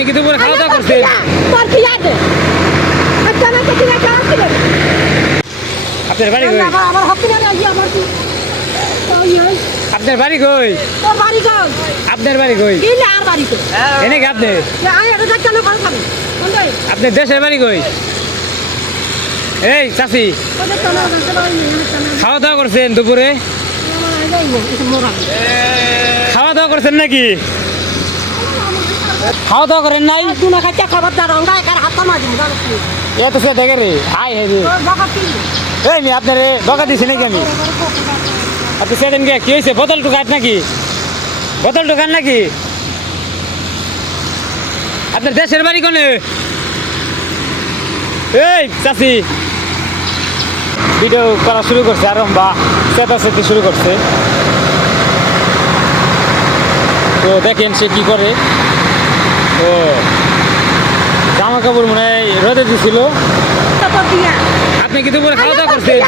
আপনি কি দুপুরে খাওয়া দাওয়া করছেন। আপনার বাড়ি কই? আপনার বাড়ি কই? আপনার বাড়ি কই? এনে কি আপনি? আপনার দেশের বাড়ি কই? এই না খাওয়া দাওয়া করছেন দুপুরে? খাওয়া দাওয়া করছেন নাকি? খাওয়া দাওয়া করেন নাই? দুনা কাটা খাবার দাঁড় অঙ্গা একার হাত মারি জানিস এত সে দেখে রে হাই হে রে এই মি আপনারে বকা দিছি নাকি আমি? আপনি সেদিন কে কি হয়েছে বোতল টুকাত নাকি? বোতল টুকান নাকি? আপনার দেশের বাড়ি কোনে? এই চাচি। ভিডিও করা শুরু করছে আর বা চেতাচেতি শুরু করছে। তো দেখেন সে কি করে। ও জামা কাপড় মনে হয় রোদে দিছিল। আপনি কি দুপুরে খাওয়া দাওয়া করছেন?